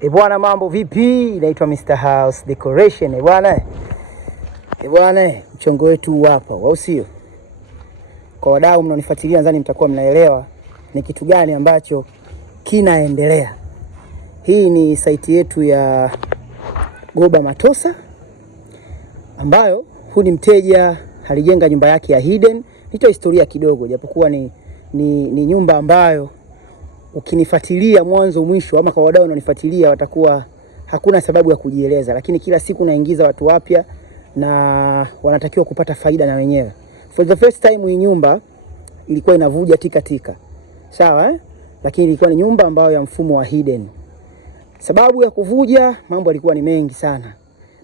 Bwana, mambo vipi? Inaitwa Mr. House Decoration. Bwana, mchongo wetu hapa, au sio? Kwa wadau mnaonifuatilia nadhani mtakuwa mnaelewa ni kitu gani ambacho kinaendelea. Hii ni site yetu ya Goba Matosa, ambayo huyu ni mteja alijenga nyumba yake ya hidden. Nitoa historia kidogo, japokuwa ni nyumba ambayo ukinifuatilia mwanzo mwisho, ama kwa wadau wanaonifuatilia watakuwa hakuna sababu ya kujieleza, lakini kila siku naingiza watu wapya na wanatakiwa kupata faida na wenyewe. For the first time hii nyumba ilikuwa inavuja tika. Sawa Lakini ilikuwa ni nyumba ambayo ya mfumo wa hidden. Sababu ya kuvuja, mambo yalikuwa ni mengi sana.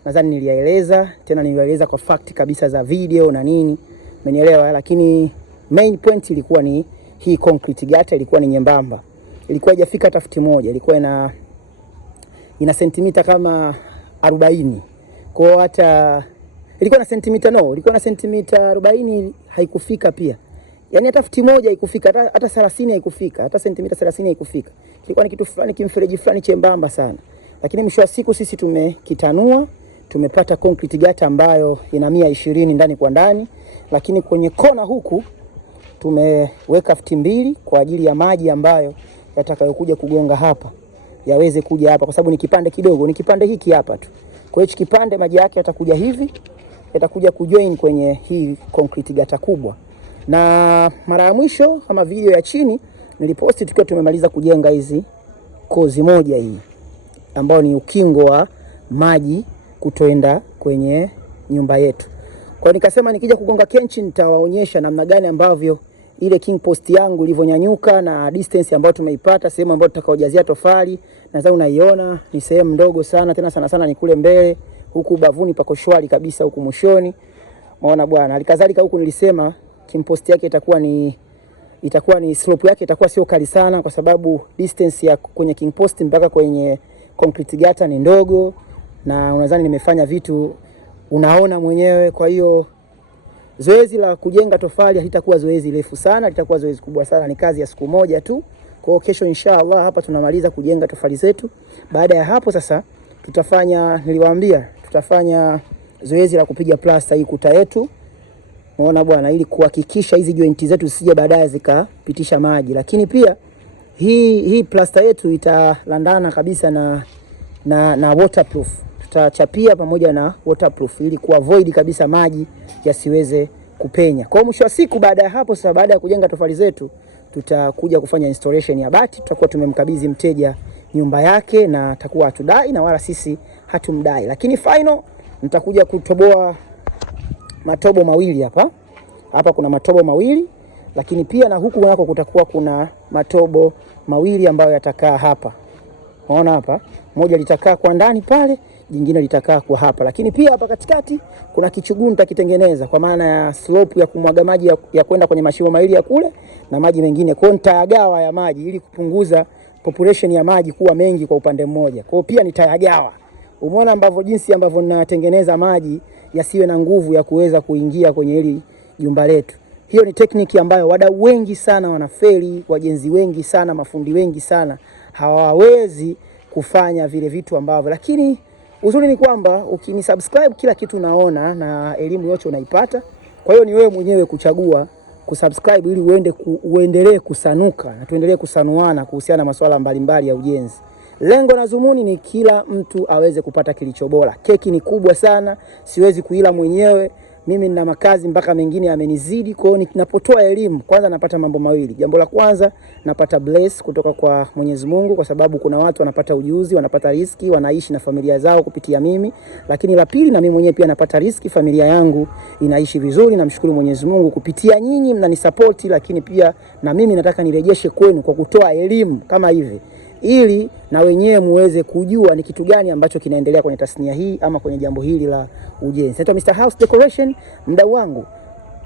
Nadhani nilieleza kwa fact kabisa za video na nini. Umenielewa? Lakini main point ilikuwa ni hii concrete gutter ilikuwa ni nyembamba. Ilikuwa haijafika hata futi moja, ilikuwa ina sentimita kama 40. Kwa hata ilikuwa na sentimita 40 haikufika pia. Yaani hata futi moja haikufika, hata 30 haikufika, hata sentimita 30 haikufika. Kilikuwa ni kitu fulani, kimfereji fulani chembamba sana. Lakini mwisho wa siku sisi tumekitanua, tumepata concrete gutter ambayo ina 120 ndani kwa ndani, lakini kwenye kona huku tumeweka futi 2 kwa ajili ya maji ambayo yatakayokuja kugonga hapa yaweze kuja hapa, kwa sababu ni kipande kidogo, ni kipande hiki hapa tu. Kwa hiyo kipande maji yake yatakuja hivi, yatakuja kujoin kwenye hii concrete gutter kubwa. Na mara ya mwisho kama video ya chini niliposti tukiwa tumemaliza kujenga hizi kozi moja hii ambao ni ukingo wa maji kutoenda kwenye nyumba yetu. Kwa hiyo nikasema nikija kugonga kenchi nitawaonyesha namna gani ambavyo ile king post yangu ilivyonyanyuka na distance ambayo tumeipata, sehemu ambayo tutakaojazia tofali. Nadhani unaiona ni sehemu ndogo sana, tena sana ni kule mbele, huku bavuni pako shwari kabisa huku mwishoni. Unaona bwana, alikadhalika huku nilisema king post yake itakuwa ni slope yake itakuwa sio kali sana, kwa sababu distance ya kwenye king post mpaka kwenye concrete gutter ni ndogo, na unadhani nimefanya vitu unaona mwenyewe. Kwa hiyo zoezi la kujenga tofali halitakuwa zoezi refu sana, litakuwa zoezi kubwa sana, ni kazi ya siku moja tu. Kwa hiyo kesho inshallah hapa tunamaliza kujenga tofali zetu. Baada ya hapo sasa tutafanya zoezi la kupiga plaster hii kuta yetu. Unaona bwana, ili kuhakikisha hizi joint zetu zisije baadaye zikapitisha maji. Lakini pia hii plaster yetu italandana kabisa na waterproof. Tutachapia pamoja na waterproof ili kuavoid kabisa maji yasiweze kupenya. Kwa mwisho wa siku, baada ya hapo sasa, baada ya kujenga tofali zetu, tutakuja kufanya installation ya bati. Tutakuwa tumemkabidhi mteja nyumba yake na atakuwa hatudai na wala sisi hatumdai. Lakini final nitakuja kutoboa matobo mawili hapa. Hapa kuna matobo mawili, lakini pia na huku nako kutakuwa kuna matobo mawili ambayo yatakaa hapa. Unaona hapa, moja litakaa kwa ndani pale, jingine litakaa kwa hapa. Lakini pia hapa katikati kuna kichuguu nitakitengeneza kwa maana ya slope ya kumwaga maji ya kwenda kwenye mashimo mawili ya kule na maji mengine. Kwa hiyo nitayagawa ya maji ili kupunguza population ya maji kuwa mengi kwa upande mmoja. Kwa hiyo pia nitayagawa. Umeona jinsi ambavyo ninatengeneza maji yasiwe na nguvu ya kuweza kuingia kwenye hili jumba letu. Hiyo ni tekniki ambayo wadau wengi sana wanafeli, wajenzi wengi sana, mafundi wengi sana hawawezi kufanya vile vitu ambavyo. Lakini uzuri ni kwamba ukinisubscribe kila kitu unaona na elimu yote unaipata. Kwa hiyo ni wewe mwenyewe kuchagua kusubscribe ili uendelee kusanuka na tuendelee kusanuana kuhusiana na masuala mbalimbali ya ujenzi. Lengo na dhumuni ni kila mtu aweze kupata kilicho bora. Keki ni kubwa sana, siwezi kuila mwenyewe. Mimi nina makazi mpaka mengine yamenizidi. Kwa hiyo ninapotoa elimu, kwanza napata mambo mawili. Jambo la kwanza, napata bless kutoka kwa Mwenyezi Mungu, kwa sababu kuna watu wanapata ujuzi, wanapata riziki, wanaishi na familia zao kupitia mimi. Lakini la pili, na mimi mwenyewe pia napata riziki, familia yangu inaishi vizuri. Namshukuru Mwenyezi Mungu kupitia nyinyi mnanisupport, lakini pia na mimi nataka nirejeshe kwenu kwa kutoa elimu kama hivi, ili na wenyewe muweze kujua ni kitu gani ambacho kinaendelea kwenye tasnia hii ama kwenye jambo hili la ujenzi. Naitwa Mr. House Decoration, mdau wangu.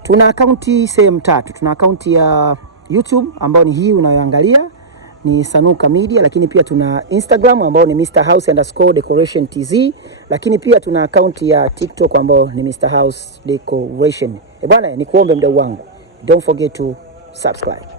Tuna akaunti sehemu 3. Tuna akaunti ya YouTube ambayo ni hii unayoangalia, ni Sanuka Media, lakini pia tuna Instagram ambayo ni Mr.House_Decoration TZ, lakini pia tuna akaunti ya TikTok ambayo ni Mr. House Decoration. Bwana, nikuombe mdau wangu, don't forget to subscribe.